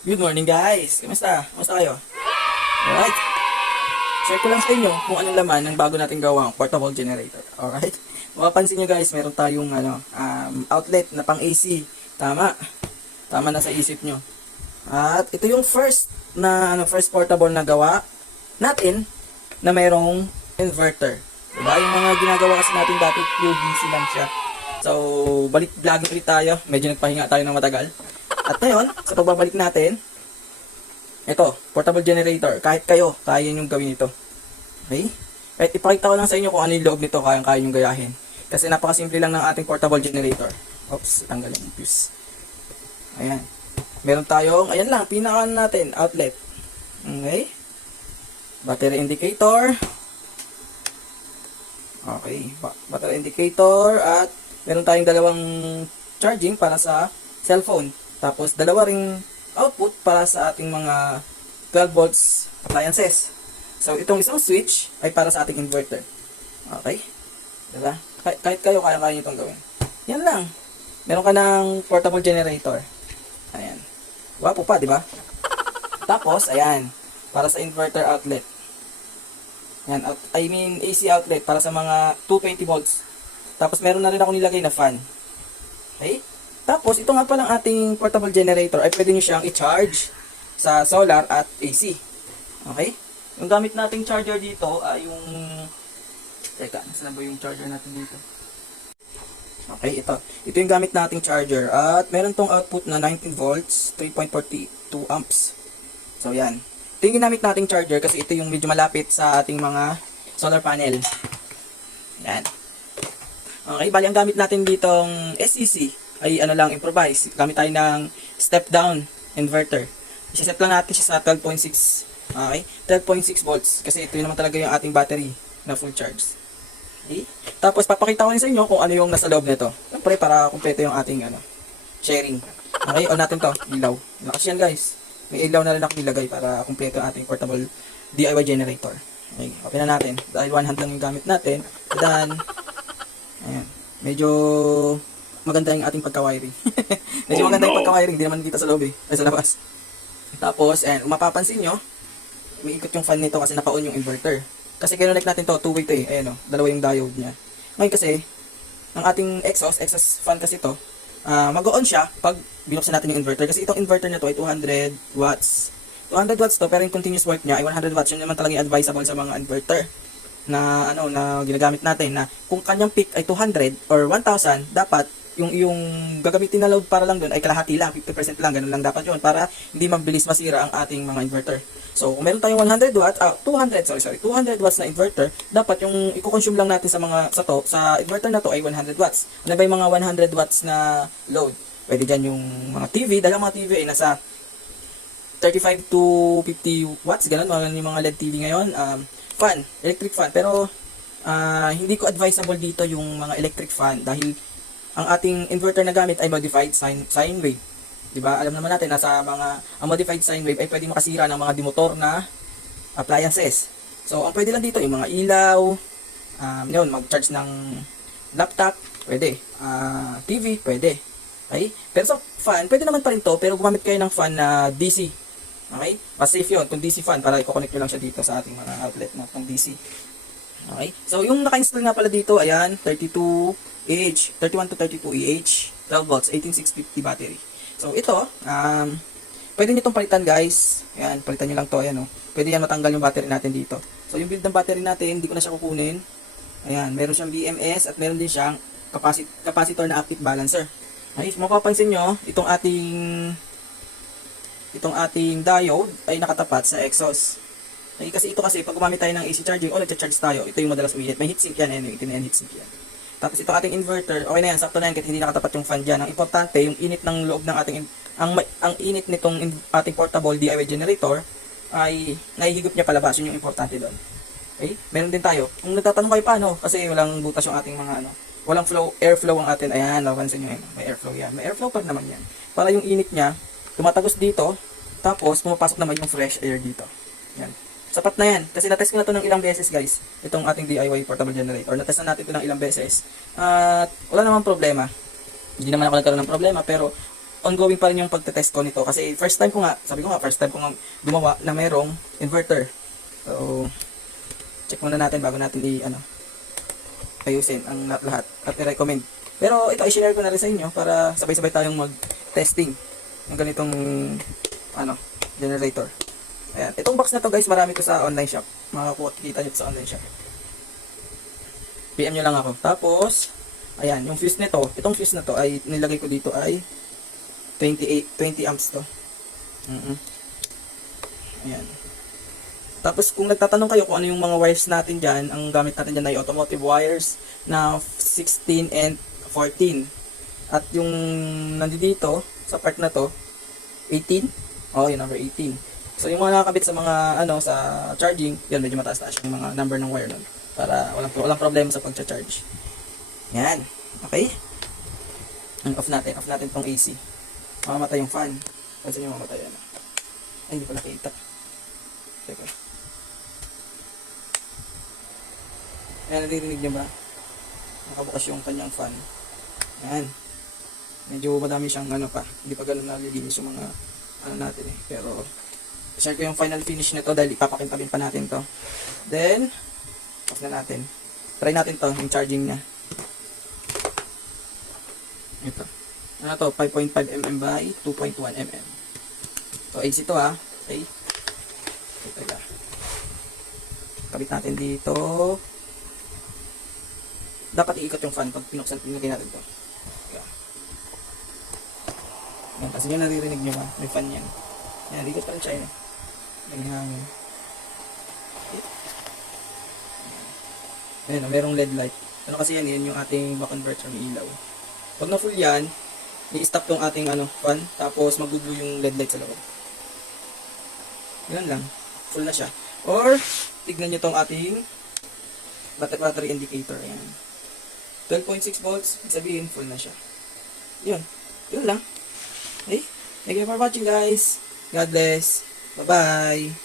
Good morning guys! Kamusta? Kamusta kayo? Alright. Share ko lang sa inyo kung anong laman ng bago nating gawang portable generator. Alright. Mapapansin nyo guys, meron tayong ano, um, outlet na pang AC. Tama. Tama na sa isip nyo. At ito yung first na ano, first portable na gawa natin na mayroong inverter. Diba? Yung mga ginagawa kasi natin dati pure DC lang siya. So, balik vlogging ulit tayo. Medyo nagpahinga tayo ng matagal. At ngayon, sa pagbabalik natin, ito, portable generator. Kahit kayo, kaya nyo gawin ito. Okay? Kahit ipakita ko lang sa inyo kung ano yung loob nito, kayang-kaya nyo gayahin. Kasi napakasimple lang ng ating portable generator. Oops, tanggal yung fuse. Ayan. Meron tayong, ayan lang, pinaka natin, outlet. Okay? Battery indicator. Okay, ba- battery indicator at meron tayong dalawang charging para sa cellphone. Tapos dalawa ring output para sa ating mga 12 volts appliances. So itong isang switch ay para sa ating inverter. Okay? Diba? Kahit, kayo, kaya-kaya nyo itong gawin. Yan lang. Meron ka ng portable generator. Ayan. Wapo pa, di ba? Tapos, ayan. Para sa inverter outlet. Yan, out, I mean AC outlet para sa mga 220 volts. Tapos meron na rin ako nilagay na fan. Okay? Tapos ito nga palang ating portable generator ay pwede nyo siyang i-charge sa solar at AC. Okay? Yung gamit nating charger dito ay yung Teka, saan ba yung charger natin dito? Okay, ito. Ito yung gamit nating charger at meron tong output na 19 volts, 3.42 amps. So yan. Ito yung ginamit nating charger kasi ito yung medyo malapit sa ating mga solar panel. Yan. Okay, bali ang gamit natin ditong SEC ay ano lang, improvise. Gamit tayo ng step down inverter. Isa-set lang natin siya sa 12.6 Okay? 12.6 volts kasi ito yun naman talaga yung ating battery na full charge. Okay? Tapos papakita ko rin sa inyo kung ano yung nasa loob nito. Siyempre para kumpleto yung ating ano, sharing. Okay, on natin to, ilaw. Lakas yan guys. May ilaw na rin ako nilagay para kumpleto ang ating portable DIY generator. Okay, open na natin. Dahil one hand lang yung gamit natin. Then, ayan. Medyo maganda yung ating pagka-wiring. Medyo maganda yung pagka-wiring. Hindi naman kita sa loob eh. Ay, sa labas. Tapos, and mapapansin nyo, umiikot yung fan nito kasi naka-on yung inverter. Kasi kinonect natin to, two-way to eh. Ayan o, dalawa yung diode niya. Ngayon kasi, ang ating exhaust, exhaust fan kasi to, ah mag-on siya pag binuksan natin yung inverter. Kasi itong inverter na to ay 200 watts. 200 watts to, pero yung continuous work niya ay 100 watts. Yun naman talaga yung advisable sa mga inverter na ano na ginagamit natin na kung kanyang peak ay 200 or 1000 dapat yung yung gagamitin na load para lang doon ay kalahati lang 50% lang ganun lang dapat yun para hindi mabilis masira ang ating mga inverter. So kung meron tayong 100 watts ah 200 sorry sorry 200 watts na inverter dapat yung i-consume lang natin sa mga sa to sa inverter na to ay 100 watts. Ano ba yung mga 100 watts na load? Pwede dyan yung mga TV dahil mga TV ay nasa 35 to 50 watts, ganun, mga, yung mga LED TV ngayon, um, fan, electric fan, pero ah, hindi ko advisable dito yung mga electric fan dahil ang ating inverter na gamit ay modified sine, sine wave. 'Di ba? Alam naman natin na sa mga ang modified sine wave ay pwede makasira ng mga demotor na appliances. So, ang pwede lang dito yung mga ilaw, um, yun, mag-charge ng laptop, pwede. Ah, TV, pwede. Okay? Pero sa fan, pwede naman pa rin to, pero gumamit kayo ng fan na DC. Okay? Mas safe yun, kung DC fan, para i-connect nyo lang siya dito sa ating mga outlet na pang DC. Okay? So, yung naka-install nga pala dito, ayan, 32 AH, 31 to 32 AH, 12 volts, 18650 battery. So, ito, um, pwede nyo itong palitan guys. Ayan, palitan nyo lang to, ayan o. Pwede yan matanggal yung battery natin dito. So, yung build ng battery natin, hindi ko na siya kukunin. Ayan, meron siyang BMS at meron din siyang capaci- capacitor na active balancer. Ay, mapapansin nyo, itong ating itong ating diode ay nakatapat sa exhaust. Ay, kasi ito kasi, pag gumamit tayo ng AC charging o nagcha-charge tayo, ito yung madalas uminit. May heatsink yan, anyway, ito na yan, heatsink yan. Tapos itong ating inverter, okay na yan, sakto na yan, kahit hindi nakatapat yung fan dyan. Ang importante, yung init ng loob ng ating, ang, ang init nitong in- ating portable DIY generator, ay nahihigop niya palabas, yun yung importante doon. Okay? Meron din tayo. Kung nagtatanong kayo paano, kasi walang butas yung ating mga ano, walang flow, airflow ang atin. Ayan, napansin nyo yan. May airflow yan. May airflow pa naman yan. Para yung init niya, tumatagos dito, tapos pumapasok naman yung fresh air dito. Yan. Sapat na yan. Kasi natest ko na to ng ilang beses guys. Itong ating DIY portable generator. Natest na natin ito ng ilang beses. At wala namang problema. Hindi naman ako nagkaroon ng problema pero ongoing pa rin yung pagtetest ko nito. Kasi first time ko nga, sabi ko nga, first time ko nga gumawa na merong inverter. So, check muna natin bago natin i, ano, ayusin ang lahat at i-recommend. Pero ito, i-share ko na rin sa inyo para sabay-sabay tayong mag-testing ng ganitong, ano, generator. Ayan. Itong box na to guys, marami ko sa online shop. Makakuha, kita nyo sa online shop. PM nyo lang ako. Tapos, ayan, yung fuse nito, itong fuse na to ay nilagay ko dito ay 28, 20 amps to. mm Ayan. Tapos kung nagtatanong kayo kung ano yung mga wires natin dyan, ang gamit natin dyan ay automotive wires na 16 and 14. At yung nandito sa part na to, 18. Oh, yun, number 18. So yung mga nakakabit sa mga ano sa charging, yan medyo mataas-taas yung mga number ng wire nun para walang walang problema sa pagcha-charge. Yan. Okay? Ang off natin, off natin tong AC. Mamamatay yung fan. Pansin nyo mamatay yan. Ay, hindi ko nakita. Teka. Ayan, naririnig nyo ba? Nakabukas yung kanyang fan. Yan. Medyo madami siyang ano pa. Hindi pa ganun nalilinis yung mga ano natin eh. Pero, share ko yung final finish nito dahil ipapakintabin pa natin to. Then, off na natin. Try natin to, yung charging niya. Ito. Ano to? 5.5 mm by 2.1 mm. So, AC to ha. Okay. Ito lang. Kabit natin dito. Dapat iikot yung fan pag pinuksan, pinagay natin to. Yan, kasi yung naririnig nyo ba? May fan yan. Yan, ikot pa rin siya yun. May hangin. Ayan, merong LED light. Ano kasi yan, yan yung ating back converter ng ilaw. Pag na full yan, i-stop tong ating ano, fan, tapos mag-blue yung LED light sa loob. Yan lang. Full na siya. Or, tignan nyo tong ating bat- battery indicator. Ayan. 12.6 volts, sabihin full na siya. Yun. Yun lang. Okay? Thank you for watching guys. God bless. Bye-bye.